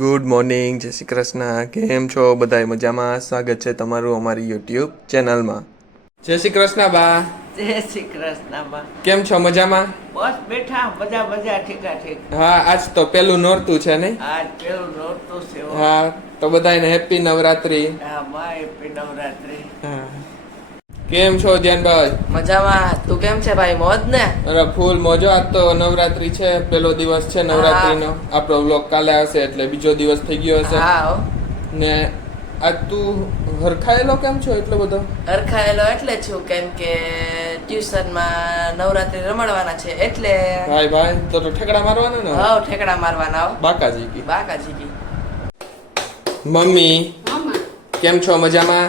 Good morning, જય શ્રી કૃષ્ણ. કેમ છો બધાય? મજામાં? સ્વાગત છે તમારું અમારી યુટ્યુબ ચેનલમાં. જય શ્રી કૃષ્ણ બા. જય શ્રી કૃષ્ણ બા. કેમ છો? મજામાં? બસ બેઠા મજા ઠીક. હા, આજ તો પેલું નોરતું છે નહીં? આજ પેલું નોરતું છે. હા, તો બધાને હેપી નવરાત્રી. હા બા, હેપી નવરાત્રી. હા. કેમ છો ધ્યાનભાઈ? મજામાં. તું કેમ છે ભાઈ? મોજ ને? અરે ફૂલ મોજો. આજ તો નવરાત્રી છે, પેલો દિવસ છે નવરાત્રીનો. આપણો વ્લોગ કાલે આવશે એટલે બીજો દિવસ થઈ ગયો હશે. હા. ને આજ તું હરખાયેલો કેમ છો એટલો બધો? હરખાયેલો એટલે છું કેમ કે ટ્યુશનમાં નવરાત્રી રમાડવાના છે એટલે. ભાઈ તો ઠેકડા મારવાના ને? હા, ઠેકડા મારવાના. બાકાજી કી. મમ્મી કેમ છો? મજામાં?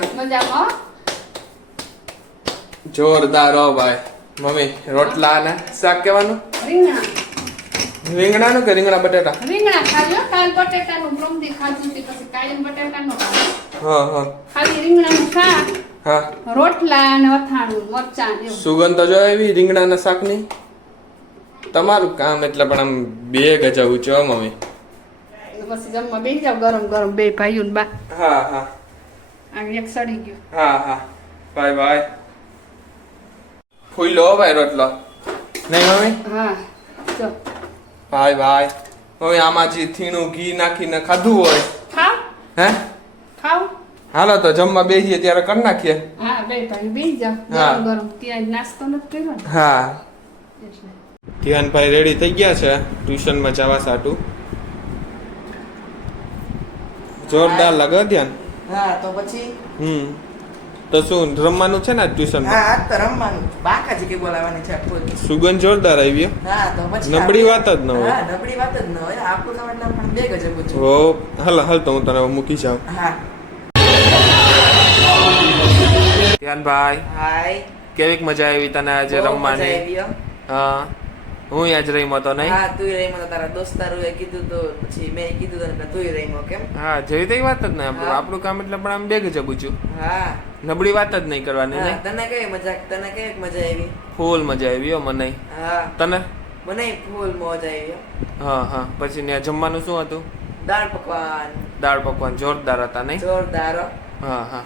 જોરદાર. હો ભાઈ. મમ્મી રોટલા ને શાક કેવાનું? રીંગણાનું કે રીંગણા બટેટા? રીંગણા ખાજો. કાલ બટેટાનું પ્રમદી ખાધું તે પછી કાયમ બટેટાનું હા. ખાલી રીંગણાનું શાક, હા. રોટલા અને અથાણું મરચાં એવું. સુગંધ તો જો એવી રીંગણાના શાકની. તમારું કામ એટલે પણ આમ બે ગજા ઊંચો મમ્મી. પછી જમવા બેસી જાવ ગરમ બે ભાઈઓ ને બા. હા. આ એક સડી ગયો. હા. બાય. ફૂલો ભાઈ રોટલો નહીં મમ્મી? હા જો ભાઈ હવે આમાં જે થીણું ઘી નાખીને ખાધું હોય. ખાવ હે ખાવ. હાલો તો જમવા બેસીએ ત્યારે કરી નાખીએ. હા બે ભાઈ બેસી જાવ હા. ગરમ ત્યાં નાસ્તો નથી કર્યો ને હા. એટલે. ધ્યાનભાઈ રેડી થઈ ગયા છે ટ્યુશનમાં જવા સાટું. જોરદાર લાગે ધ્યાન. હા તો પછી તો શું રમવાનું છે ને ટ્યુશન? હા આજ તો રમવાનું. બાકાજી કે બોલાવાની છે આખું. સુગંધ જોરદાર આવી. હા તો પછી નબળી વાત જ ન હોય. હા, નબળી વાત જ ન હોય. આપણું કામ એટલે પણ બે ગજબ છે. હો હાલ તો હું તને મૂકી જાઉં. હા. ધ્યાનભાઈ હાય. કેવીક મજા આવી તને આજે બહુ મજા રમવાની? આવી હો. હા, હું આજ રમ્યો તો નહીં? હા તું રહીમાં તો તારા દોસ્તારોએ કીધું તો પછી મેં કીધું તને કે તું રહીમાં કેમ? હા, જેવી તેવી વાત જ નહીં. આપણું હા. આપણું કામ એટલે પણ આમ બે ગજબ ઊંચું. હા. નબળી વાત જ નહીં કરવાની. હા, નહીં? તને કેવી મજા આવી? ફૂલ મજા આવી હો મને. હા. તને? મને ફૂલ મોજ આવી. હા. પછી ત્યાં જમવાનું શું હતું? દાળ પકવાન દાળ પકવાન જોરદાર હતા નહીં? જોરદાર. હા.